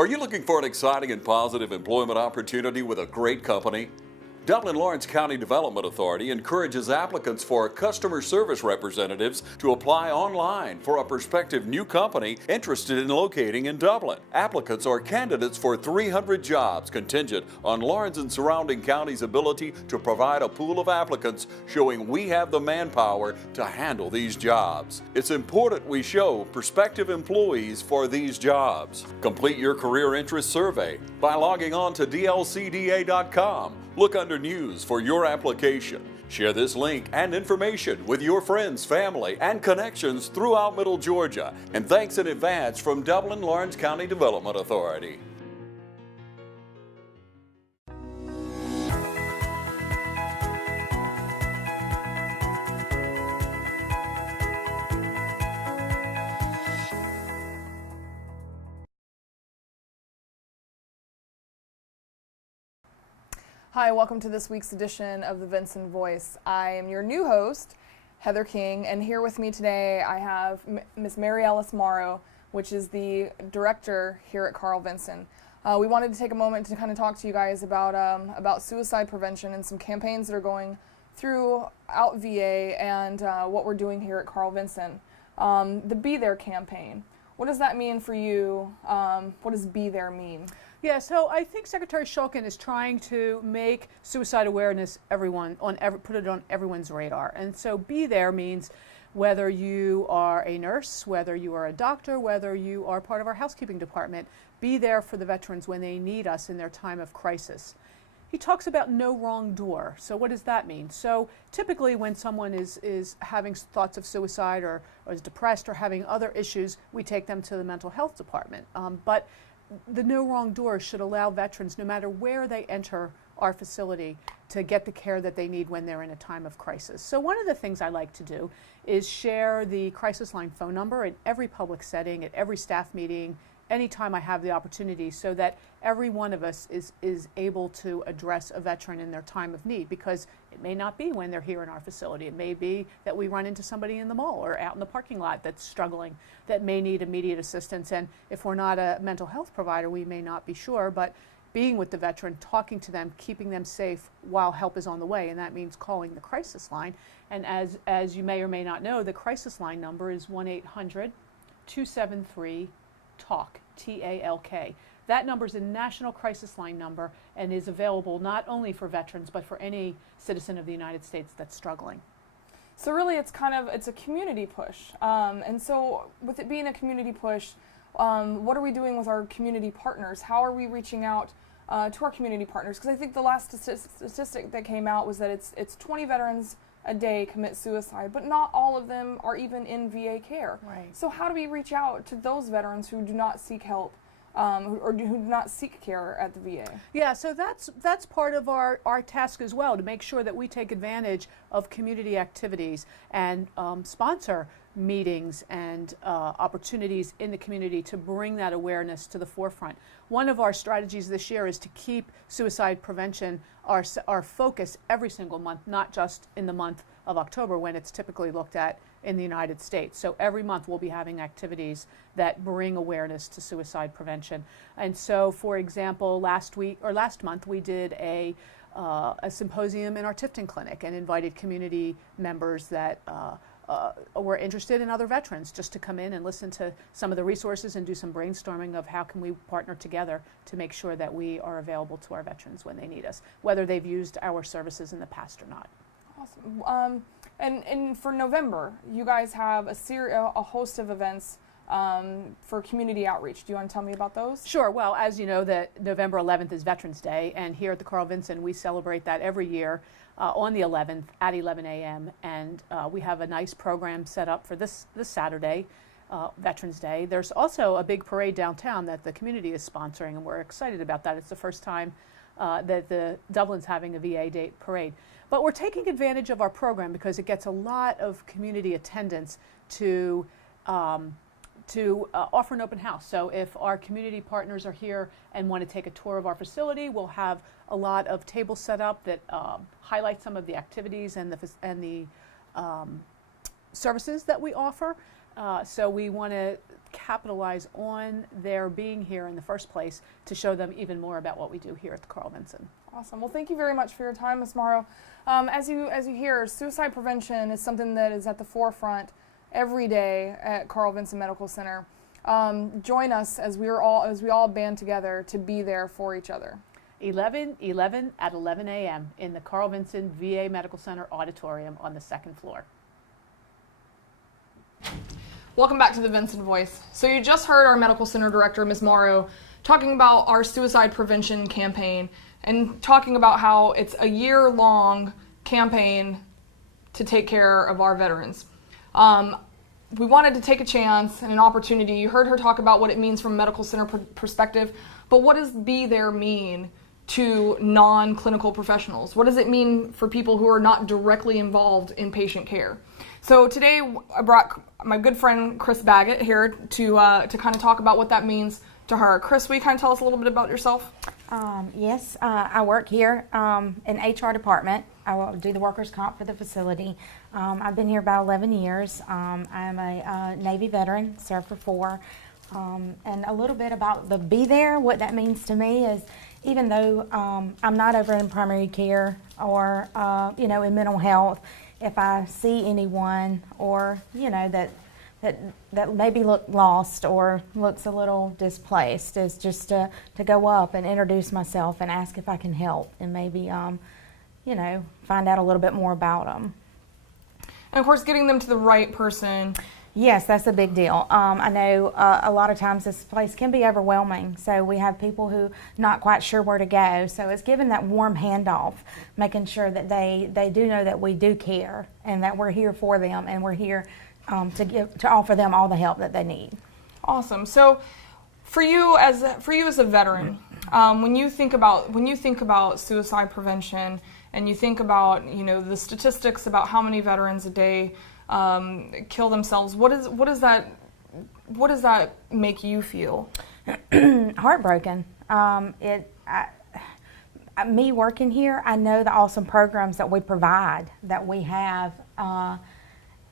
Are you looking for an exciting and positive employment opportunity with a great company? Dublin-Laurens County Development Authority encourages applicants for customer service representatives to apply online for a prospective new company interested in locating in Dublin. Applicants are candidates for 300 jobs contingent on Lawrence and surrounding counties' ability to provide a pool of applicants showing we have the manpower to handle these jobs. It's important we show prospective employees for these jobs. Complete your career interest survey by logging on to dlcda.com. Look under News for your application. Share this link and information with your friends, family, and connections throughout Middle Georgia. And thanks in advance from Dublin-Laurens County Development Authority. Hi, welcome to this week's edition of the Vinson Voice. I am your new host, Heather King, and here with me today I have Ms. Maryalice Morro, which is the director here at Carl Vinson. We wanted to take a moment to kind of talk to you guys about suicide prevention and some campaigns that are going throughout VA and what we're doing here at Carl Vinson. The Be There campaign. What does that mean for you? What does Be There mean? Yeah, so I think Secretary Shulkin is trying to make suicide awareness put it on everyone's radar. And so Be There means whether you are a nurse, whether you are a doctor, whether you are part of our housekeeping department, be there for the veterans when they need us in their time of crisis. He talks about no wrong door. So what does that mean? So typically when someone is having thoughts of suicide or is depressed or having other issues, we take them to the mental health department. But the no wrong door should allow veterans, no matter where they enter our facility, to get the care that they need when they're in a time of crisis. So one of the things I like to do is share the crisis line phone number in every public setting, at every staff meeting, anytime I have the opportunity, so that every one of us is able to address a veteran in their time of need, because it may not be when they're here in our facility. It may be that we run into somebody in the mall or out in the parking lot that's struggling, that may need immediate assistance. And if we're not a mental health provider, we may not be sure, but being with the veteran, talking to them, keeping them safe while help is on the way, and that means calling the crisis line. And as you may or may not know, the crisis line number is 1-800-273-TALK, T-A-L-K. That number is a national crisis line number and is available not only for veterans, but for any citizen of the United States that's struggling. So really it's a community push. And so with it being a community push, what are we doing with our community partners? How are we reaching out to our community partners? Because I think the last statistic that came out was that it's 20 veterans a day commit suicide, but not all of them are even in VA care. Right. So how do we reach out to those veterans who do not seek help who do not seek care at the VA? Yeah, so that's part of our task as well, to make sure that we take advantage of community activities and sponsor meetings and opportunities in the community to bring that awareness to the forefront. One of our strategies this year is to keep suicide prevention our focus every single month, not just in the month of October when it's typically looked at in the United States. So every month we'll be having activities that bring awareness to suicide prevention. And so, for example, last month we did a symposium in our Tifton clinic and invited community members that were interested in other veterans just to come in and listen to some of the resources and do some brainstorming of how can we partner together to make sure that we are available to our veterans when they need us, whether they've used our services in the past or not. Awesome. And for November, you guys have a host of events for community outreach. Do you want to tell me about those? Sure. Well, as you know, that November 11th is Veterans Day, and here at the Carl Vinson we celebrate that every year on the 11th at 11 a.m. And we have a nice program set up for this Saturday, Veterans Day. There's also a big parade downtown that the community is sponsoring, and we're excited about that. It's the first time that the Dublin's having a VA Day parade. But we're taking advantage of our program because it gets a lot of community attendance to offer an open house. So if our community partners are here and want to take a tour of our facility, we'll have a lot of tables set up that highlight some of the activities and the services that we offer. So we want to capitalize on their being here in the first place to show them even more about what we do here at the Carl Vinson. Awesome. Well, thank you very much for your time, Ms. Morro. As you hear, suicide prevention is something that is at the forefront every day at Carl Vinson Medical Center. Join us as we all band together to be there for each other. 11/11 at 11 a.m. in the Carl Vinson VA Medical Center auditorium on the 2nd floor. Welcome back to the Vinson Voice. So you just heard our medical center director, Ms. Morro, talking about our suicide prevention campaign and talking about how it's a year-long campaign to take care of our veterans. We wanted to take a chance and an opportunity. You heard her talk about what it means from a medical center perspective, but what does be there mean to non-clinical professionals? What does it mean for people who are not directly involved in patient care? So today I brought my good friend Kris Baggett here to kind of talk about what that means to her. Kris, will you kind of tell us a little bit about yourself? Yes, I work here in HR department. I will do the workers' comp for the facility. I've been here about 11 years. I'm a Navy veteran, served for 4. And a little bit about the be there, what that means to me is even though I'm not over in primary care or, in mental health, if I see anyone or, that maybe look lost or looks a little displaced, is just to go up and introduce myself and ask if I can help and maybe, find out a little bit more about them. And of course, getting them to the right person. Yes, that's a big deal. I know a lot of times this place can be overwhelming, so we have people who not quite sure where to go. So it's giving that warm handoff, making sure that they do know that we do care and that we're here for them and we're here to offer them all the help that they need. Awesome. So for you as a veteran, when you think about suicide prevention and you think about the statistics about how many veterans a day kill themselves, what does that make you feel? Heartbroken. Me working here, I know the awesome programs that we provide, that we have,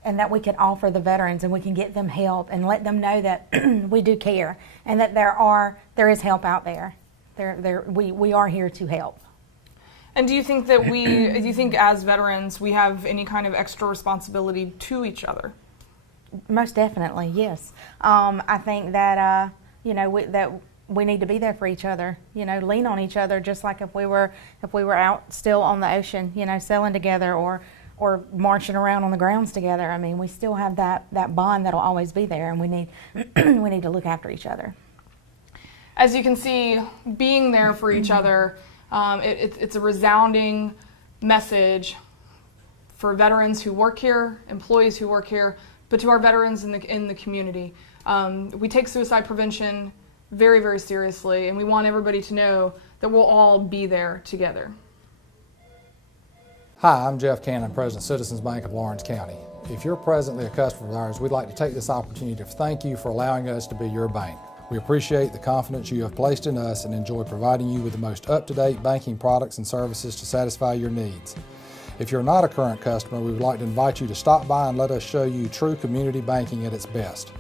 and that we can offer the veterans, and we can get them help and let them know that we do care and that there is help out there. We are here to help. And do you think that do you think as veterans we have any kind of extra responsibility to each other? Most definitely, yes. I think that we need to be there for each other. Lean on each other, just like if we were out still on the ocean, sailing together or marching around on the grounds together. I mean, we still have that bond that'll always be there, and we need we need to look after each other. As you can see, being there for each other. It's a resounding message for veterans who work here, employees who work here, but to our veterans in the community. We take suicide prevention very, very seriously, and we want everybody to know that we'll all be there together. Hi, I'm Jeff Cannon, President of Citizens Bank of Lawrence County. If you're presently a customer of ours, we'd like to take this opportunity to thank you for allowing us to be your bank. We appreciate the confidence you have placed in us and enjoy providing you with the most up-to-date banking products and services to satisfy your needs. If you're not a current customer, we would like to invite you to stop by and let us show you true community banking at its best.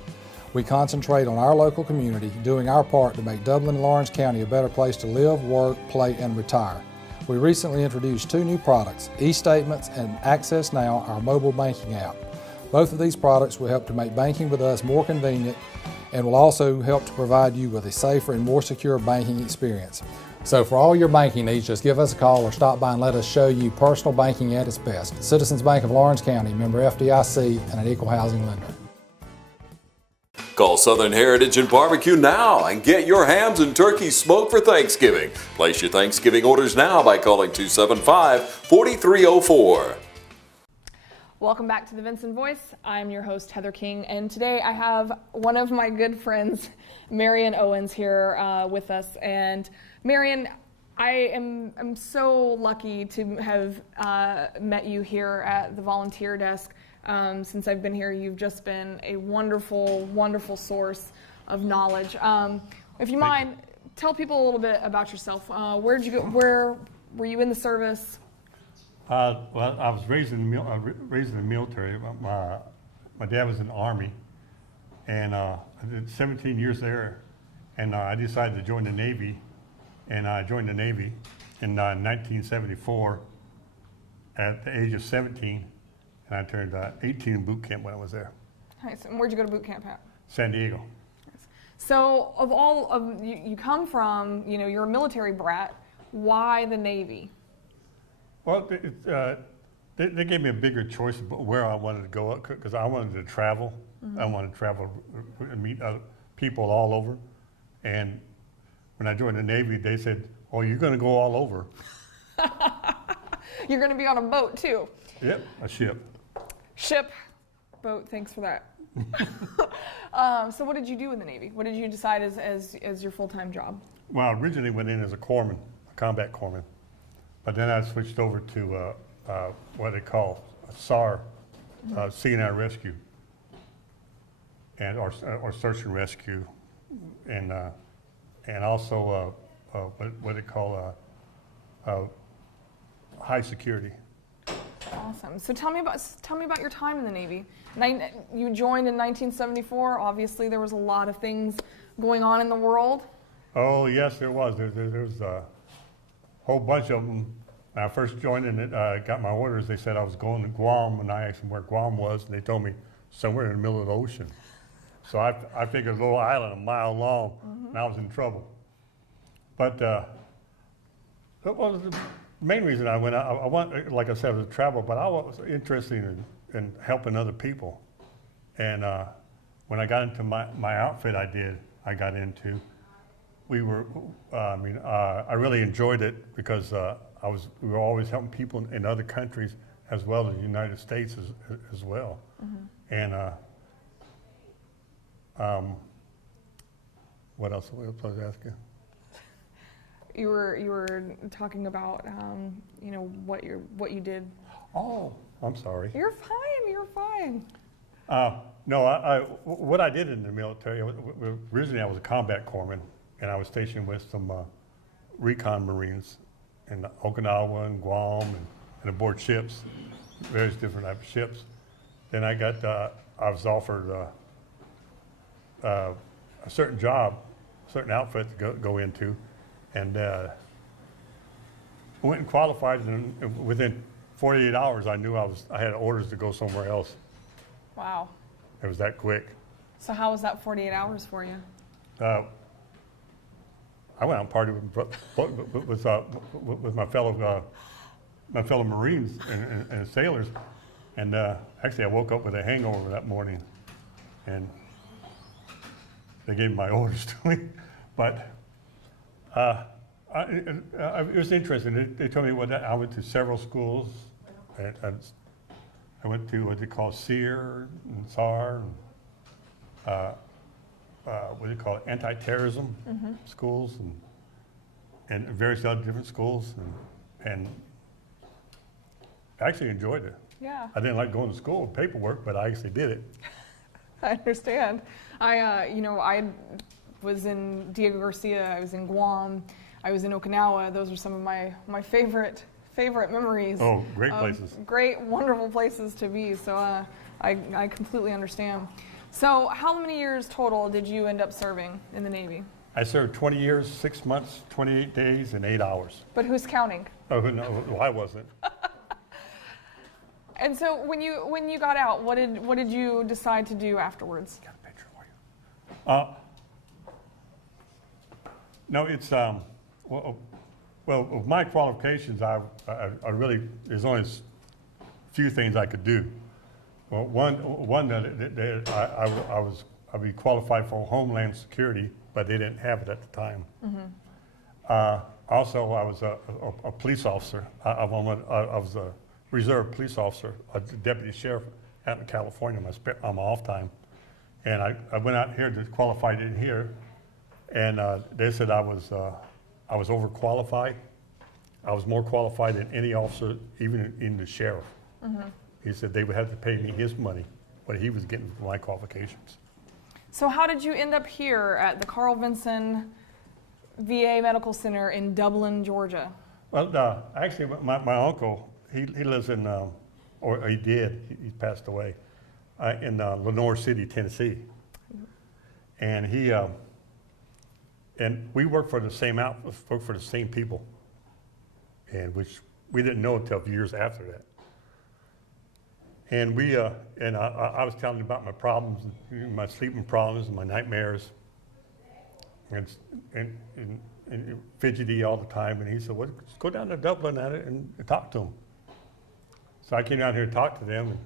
We concentrate on our local community, doing our part to make Dublin-Laurens County a better place to live, work, play, and retire. We recently introduced 2 new products, eStatements and Access Now, our mobile banking app. Both of these products will help to make banking with us more convenient and will also help to provide you with a safer and more secure banking experience. So for all your banking needs, just give us a call or stop by and let us show you personal banking at its best. Citizens Bank of Lawrence County, member FDIC, and an equal housing lender. Call Southern Heritage and Barbecue now and get your hams and turkeys smoked for Thanksgiving. Place your Thanksgiving orders now by calling 275-4304. Welcome back to the Vinson Voice. I'm your host, Heather King, and today I have one of my good friends, Marion Owens, here with us. And Marion, I am so lucky to have met you here at the volunteer desk. Since I've been here, you've just been a wonderful, wonderful source of knowledge. If you mind, tell people a little bit about yourself. Where'd you go? Where were you in the service? Well, I was raised in the military. My dad was in the Army, and I did 17 years there, and I decided to join the Navy, and I joined the Navy in 1974 at the age of 17, and I turned 18 in boot camp when I was there. Nice. And where'd you go to boot camp at? San Diego. So, of all of you come from, you're a military brat. Why the Navy? Well, they gave me a bigger choice of where I wanted to go, because I wanted to travel. I wanted to travel and meet other people all over. And when I joined the Navy, they said, "Oh, you're going to go all over." You're going to be on a boat too. Yep, a ship. Ship, boat. Thanks for that. So, what did you do in the Navy? What did you decide as your full-time job? Well, I originally went in as a corpsman, a combat corpsman, but then I switched over to what they call a SAR, Sea and Air Rescue, and or search and rescue, and also what they call high security. Awesome. So tell me about your time in the Navy. You joined in 1974. Obviously, there was a lot of things going on in the world. Oh yes, there was. There was a whole bunch of them. When I first joined and got my orders, they said I was going to Guam, and I asked them where Guam was, and they told me somewhere in the middle of the ocean. So I figured a little island a mile long, and I was in trouble. But the main reason I went out, I want, like I said, was to travel, but I was interested in helping other people. And when I got into my outfit I got into, I really enjoyed it because we were always helping people in other countries as well as the United States as well. And what else was I asking? You were talking about what you did. Oh, I'm sorry. You're fine. You're fine. No, what I did in the military, originally I was a combat corpsman, and I was stationed with some recon Marines in Okinawa and Guam and aboard ships, various different types of ships. Then I was offered a certain job, a certain outfit to go into, and I went and qualified, and within 48 hours I knew I had orders to go somewhere else. Wow. It was that quick. So how was that 48 hours for you? I went out and partied with my fellow Marines and sailors, and actually I woke up with a hangover that morning, and they gave my orders to me. But it was interesting. They told me I went to several schools. I went to what they call SEER and SAR, what do you call it, anti-terrorism schools, and various other different schools, and I actually enjoyed it. Yeah. I didn't like going to school and paperwork, but I actually did it. I understand. I was in Diego Garcia. I was in Guam. I was in Okinawa. Those are some of my favorite memories. Oh, great places. Great, wonderful places to be. So I completely understand. So how many years total did you end up serving in the Navy? I served 20 years, 6 months, 28 days, and 8 hours. But who's counting? Oh, no, I wasn't. And so when you got out, what did you decide to do afterwards? Got a picture for you. No, it's well, with my qualifications, I really, there's only a few things I could do. Well, one that I'd be qualified for Homeland Security, but they didn't have it at the time. Also, I was a police officer. I was a reserve police officer, a deputy sheriff out in California on my off time. And I went out here to qualify in here, and they said I was overqualified. I was more qualified than any officer, even in the sheriff. He said they would have to pay me his money, what he was getting for my qualifications. So how did you end up here at the Carl Vinson VA Medical Center in Dublin, Georgia? Well, actually, my uncle, he lives in, or he did, he passed away, in Lenoir City, Tennessee. and and we work for the same people, and which we didn't know until years after that. And I was telling him about my problems, my sleeping problems, and my nightmares, and fidgety all the time. And he said, "Well, just go down to Dublin and talk to them." So I came down here to talk to them,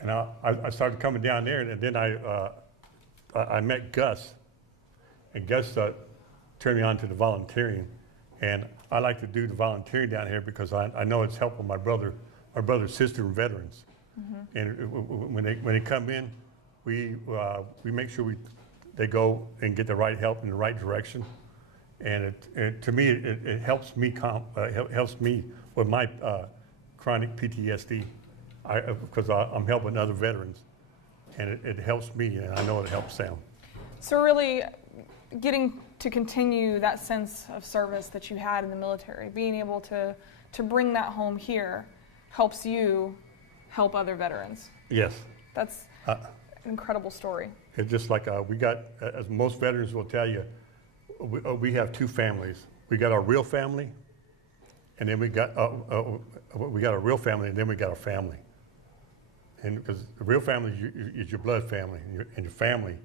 and I started coming down there, and then I met Gus, and Gus turned me on to the volunteering, and I like to do the volunteering down here because I know it's helping my brother, sister, and veterans. Mm-hmm. And when they come in, we make sure they go and get the right help in the right direction, and to me it helps me helps me with my chronic PTSD, because I'm helping other veterans, and it helps me, and I know it helps them. So really getting to continue that sense of service that you had in the military, being able to bring that home here helps you help other veterans. Yes. That's an incredible story. It's just like we got, as most veterans will tell you, we have two families. We got our real family, and then we got a real family, and then we got a family. And because the real family is your blood family, and your family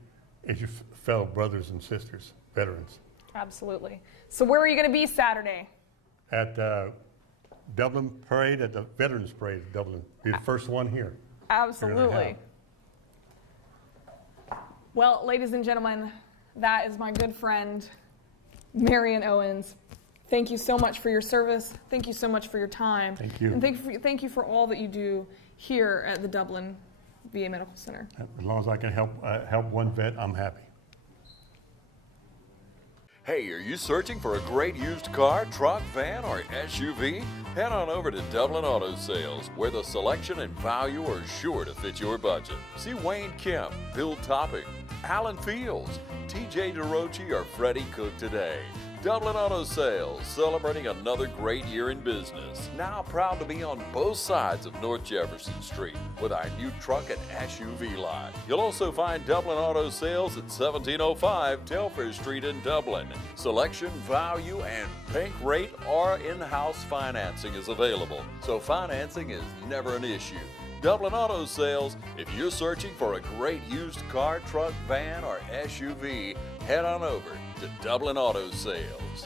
is your fellow brothers and sisters, veterans. Absolutely. So where are you going to be Saturday? At Dublin Parade, at the Veterans Parade at Dublin. Be the first one here. Absolutely. Well, ladies and gentlemen, that is my good friend, Marion Owens. Thank you so much for your service. Thank you so much for your time. Thank you. And thank you for all that you do here at the Dublin VA Medical Center. As long as I can help one vet, I'm happy. Hey, are you searching for a great used car, truck, van, or SUV? Head on over to Dublin Auto Sales, where the selection and value are sure to fit your budget. See Wayne Kemp, Bill Topping, Alan Fields, TJ DeRochi, or Freddie Cook today. Dublin Auto Sales, celebrating another great year in business. Now proud to be on both sides of North Jefferson Street with our new truck and SUV lot. You'll also find Dublin Auto Sales at 1705 Telfair Street in Dublin. Selection, value, and pink rate or in-house financing is available, so financing is never an issue. Dublin Auto Sales, if you're searching for a great used car, truck, van, or SUV, head on over to Dublin Auto Sales.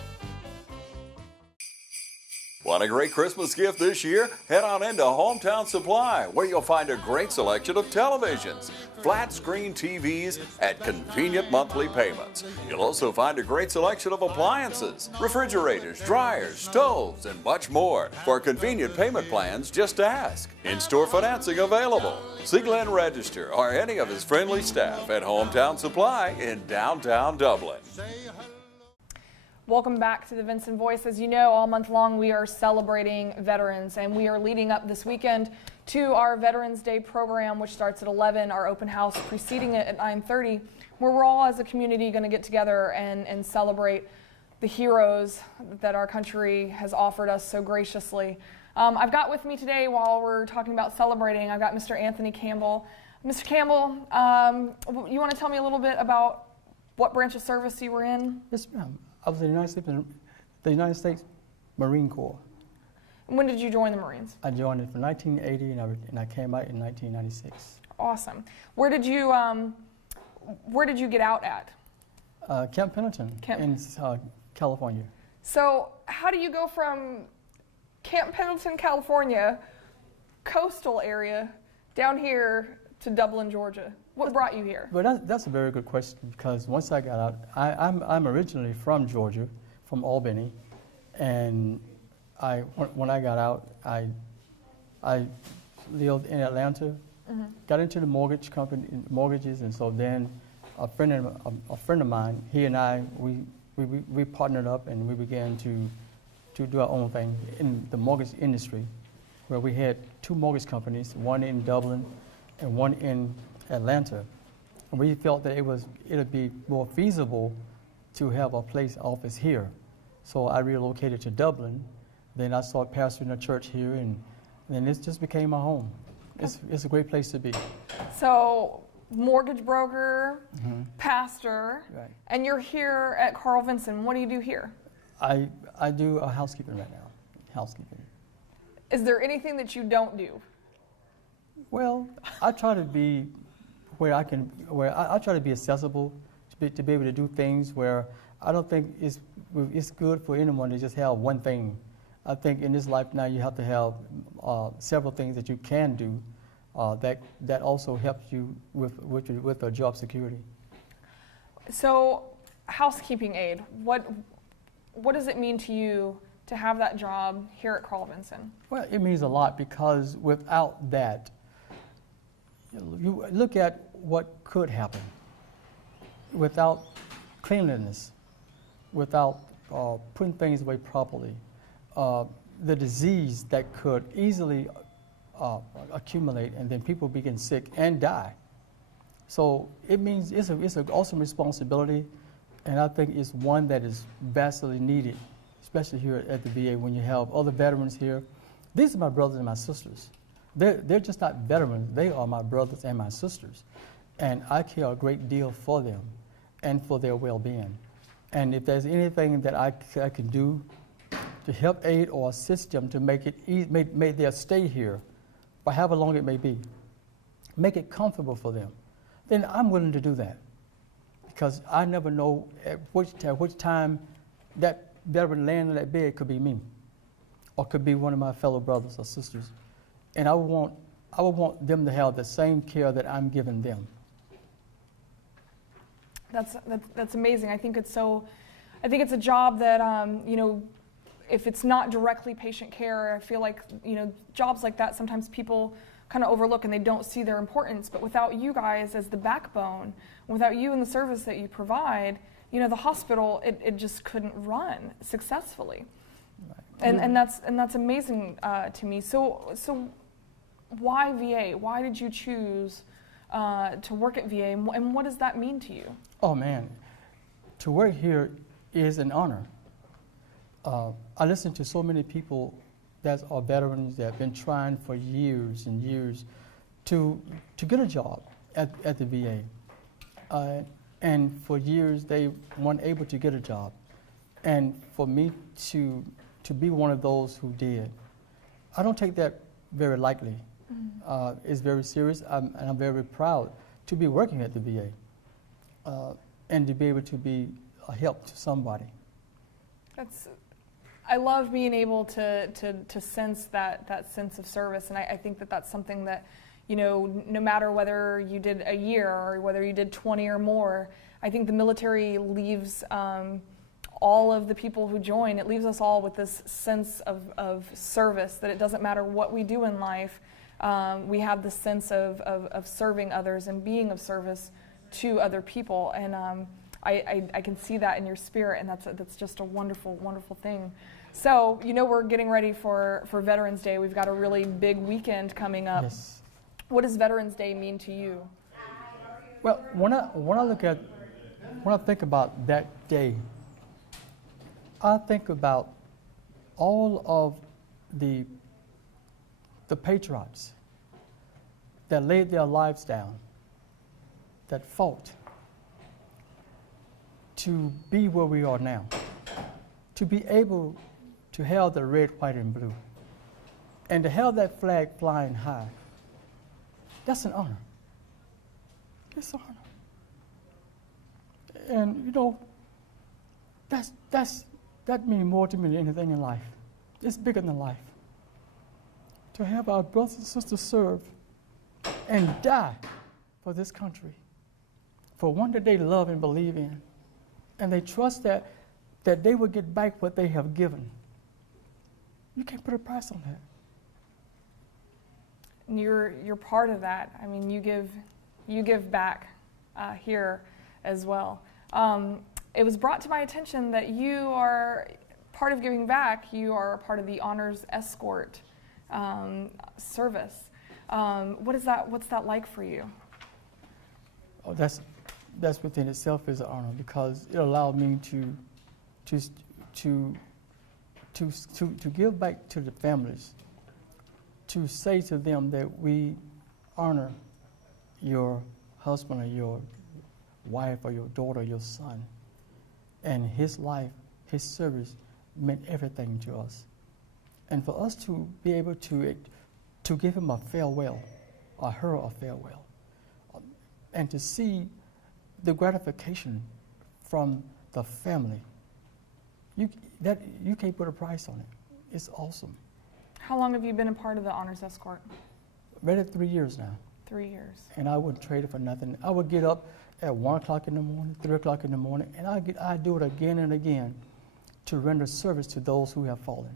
Want a great Christmas gift this year? Head on into Hometown Supply, where you'll find a great selection of televisions, flat screen TVs at convenient monthly payments. You'll also find a great selection of appliances, refrigerators, dryers, stoves, and much more. For convenient payment plans, just ask. In-store financing available. See Glenn Register or any of his friendly staff at Hometown Supply in downtown Dublin. Welcome back to the Vinson Voice. As you know, all month long we are celebrating veterans, and we are leading up this weekend to our Veterans Day program, which starts at 11, our open house preceding it at 9:30, where we're all as a community going to get together and celebrate the heroes that our country has offered us so graciously. I've got with me today, while we're talking about celebrating, I've got Mr. Anthony Campbell. Mr. Campbell, you want to tell me a little bit about what branch of service you were in? Yes, ma'am. I was in the United States Marine Corps. And when did you join the Marines? I joined it in 1980, and I came out in 1996. Awesome. Where did you get out at? Camp Pendleton in California. So how do you go from Camp Pendleton, California, coastal area, down here to Dublin, Georgia? What brought you here? Well, that's a very good question, because once I got out, I'm originally from Georgia, from Albany, and when I got out, I lived in Atlanta, got into the mortgages, and so then a friend of mine, he and I, we partnered up, and we began to do our own thing in the mortgage industry, where we had two mortgage companies, one in Dublin and one in Atlanta. And we felt that it would be more feasible to have a office here. So I relocated to Dublin. Then I started pastoring a church here, and then it just became my home. It's a great place to be. So mortgage broker, pastor, Right. and you're here at Carl Vinson. What do you do here? I do housekeeping right now. Housekeeping. Is there anything that you don't do? Well, I try to be where I can, I try to be accessible to be able to do things where I don't think it's good for anyone to just have one thing. I think in this life now you have to have several things that you can do that also helps you with job security. So, housekeeping aide, what does it mean to you to have that job here at Carl Vinson? Well, it means a lot because without that, you look at what could happen. Without cleanliness, without putting things away properly, the disease that could easily accumulate, and then people begin sick and die. So it means it's an awesome responsibility, and I think it's one that is vastly needed, especially here at the VA when you have other veterans here. These are my brothers and my sisters. They're just not veterans, they are my brothers and my sisters. And I care a great deal for them and for their well-being. And if there's anything that I can do to help aid or assist them to make their stay here, for however long it may be, make it comfortable for them, then I'm willing to do that. Because I never know at which time that veteran laying in that bed could be me, or could be one of my fellow brothers or sisters. And I would want them to have the same care that I'm giving them. That's amazing. I think it's a job that if it's not directly patient care, I feel like jobs like that sometimes people kind of overlook and they don't see their importance. But without you guys as the backbone, without you and the service that you provide, the hospital it just couldn't run successfully. Right. And that's amazing to me. So why VA? Why did you choose to work at VA, and what does that mean to you? Oh man, to work here is an honor. I listen to so many people that are veterans that have been trying for years and years to get a job at the VA. And for years they weren't able to get a job. And for me to be one of those who did, I don't take that very lightly. Mm-hmm. It's very serious, and I'm very proud to be working at the VA and to be able to be a help to somebody. I love being able to sense that sense of service, and I think that's something that, no matter whether you did a year or whether you did 20 or more, I think the military leaves all of the people who join, it leaves us all with this sense of service, that it doesn't matter what we do in life, we have the sense of serving others and being of service to other people, and I can see that in your spirit, and that's just a wonderful, wonderful thing. So, we're getting ready for Veterans Day. We've got a really big weekend coming up. Yes. What does Veterans Day mean to you? Well, when I think about that day, I think about all of the patriots that laid their lives down, that fought to be where we are now, to be able to have the red, white, and blue, and to have that flag flying high. That's an honor. It's an honor. And that means more to me than anything in life. It's bigger than life. To have our brothers and sisters serve and die for this country, for one that they love and believe in, and they trust that they will get back what they have given. You can't put a price on that. And you're part of that. I mean, you give back here as well. It was brought to my attention that you are part of giving back. You are a part of the Honors Escort service. What's that like for you? Oh, that's within itself is an honor, because it allowed me to give back to the families, to say to them that we honor your husband or your wife or your daughter or your son. And his life, his service meant everything to us. And for us to be able to give him a farewell, or her a farewell, and to see the gratification from the family, you can't put a price on it. It's awesome. How long have you been a part of the Honors Escort? Right at 3 years now. 3 years. And I wouldn't trade it for nothing. I would get up at 1 o'clock in the morning, 3 o'clock in the morning, and I'd do it again and again to render service to those who have fallen.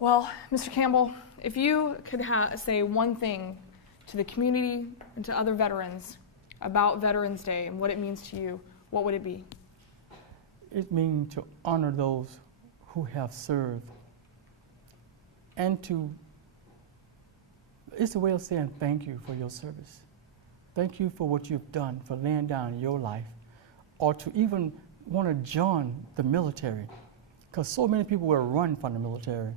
Well, Mr. Campbell, if you could say one thing to the community and to other veterans about Veterans Day and what it means to you, what would it be? It means to honor those who have served, and it's a way of saying thank you for your service. Thank you for what you've done, for laying down your life, or to even want to join the military, because so many people will run from the military.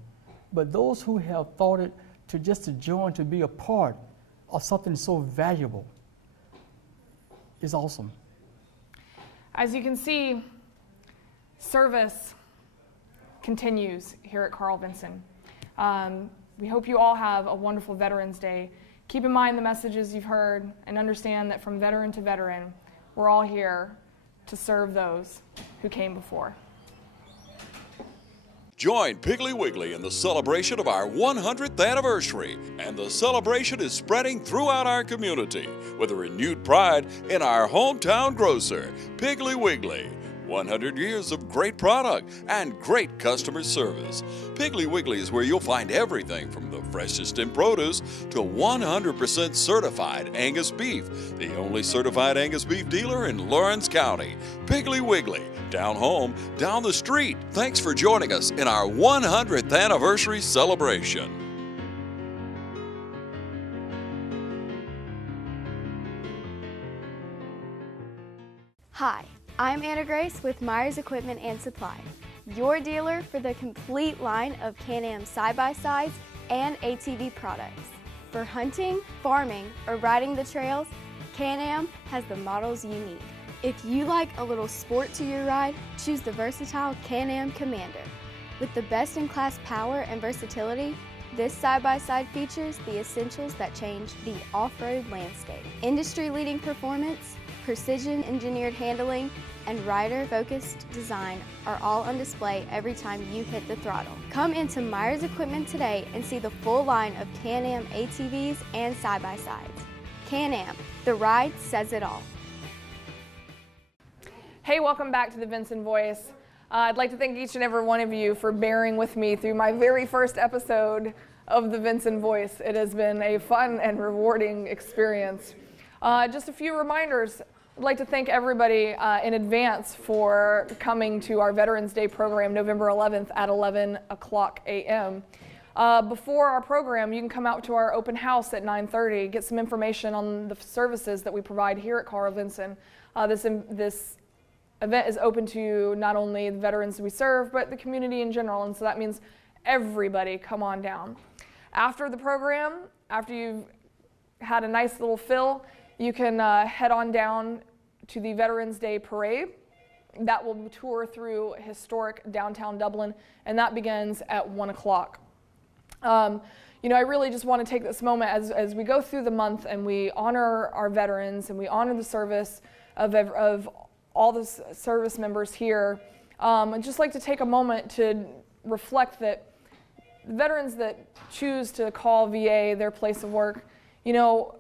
But those who have thought it to join, to be a part of something so valuable is awesome. As you can see, service continues here at Carl Vinson. We hope you all have a wonderful Veterans Day. Keep in mind the messages you've heard and understand that from veteran to veteran, we're all here to serve those who came before. Join Piggly Wiggly in the celebration of our 100th anniversary, and the celebration is spreading throughout our community with a renewed pride in our hometown grocer, Piggly Wiggly. 100 years of great product and great customer service. Piggly Wiggly is where you'll find everything from the freshest in produce to 100% certified Angus beef, the only certified Angus beef dealer in Laurens County. Piggly Wiggly, down home, down the street. Thanks for joining us in our 100th anniversary celebration. Hi, I'm Anna Grace with Myers Equipment and Supply, your dealer for the complete line of Can-Am side-by-sides and ATV products. For hunting, farming, or riding the trails, Can-Am has the models you need. If you like a little sport to your ride, choose the versatile Can-Am Commander. With the best-in-class power and versatility, this side-by-side features the essentials that change the off-road landscape. Industry-leading performance, precision-engineered handling, and rider-focused design are all on display every time you hit the throttle. Come into Myers Equipment today and see the full line of Can-Am ATVs and side-by-sides. Can-Am, the ride says it all. Hey, welcome back to the Vinson Voice. I'd like to thank each and every one of you for bearing with me through my very first episode of the Vinson Voice. It has been a fun and rewarding experience. Just a few reminders. I'd like to thank everybody in advance for coming to our Veterans Day program November 11th at 11 o'clock a.m. Before our program, you can come out to our open house at 9:30, get some information on the services that we provide here at Carl Vinson. This event is open to not only the veterans we serve, but the community in general, and so that means everybody come on down. After the program, after you've had a nice little fill, you can head on down to the Veterans Day Parade. That will tour through historic downtown Dublin, and that begins at 1 o'clock. You know, I really just want to take this moment as we go through the month and we honor our veterans and we honor the service of all the service members here. I'd just like to take a moment to reflect that veterans that choose to call VA their place of work, you know,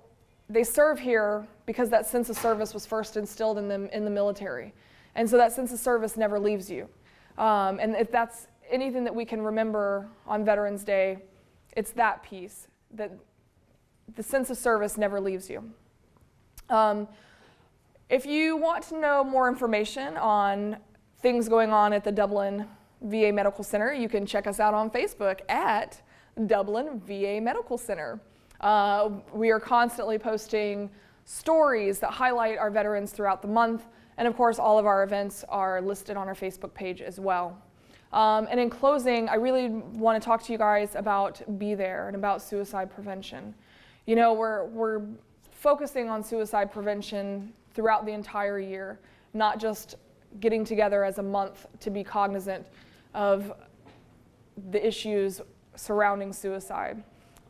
they serve here because that sense of service was first instilled in them in the military. And so that sense of service never leaves you. And if that's anything that we can remember on Veterans Day, it's that piece, that the sense of service never leaves you. If you want to know more information on things going on at the Dublin VA Medical Center, you can check us out on Facebook at Dublin VA Medical Center. We are constantly posting stories that highlight our veterans throughout the month, and of course all of our events are listed on our Facebook page as well. And in closing, I really want to talk to you guys about Be There and about suicide prevention. You know, we're focusing on suicide prevention throughout the entire year, not just getting together as a month to be cognizant of the issues surrounding suicide.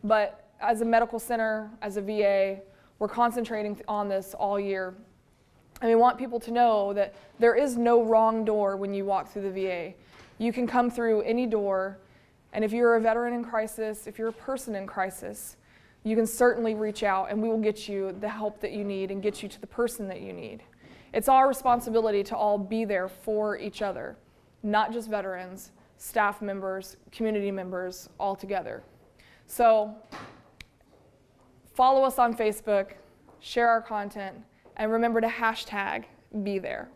But as a medical center, as a VA, we're concentrating on this all year. And we want people to know that there is no wrong door when you walk through the VA. You can come through any door, and if you're a veteran in crisis, if you're a person in crisis, you can certainly reach out and we will get you the help that you need and get you to the person that you need. It's our responsibility to all be there for each other, not just veterans, staff members, community members, all together. So follow us on Facebook, share our content, and remember to hashtag be there.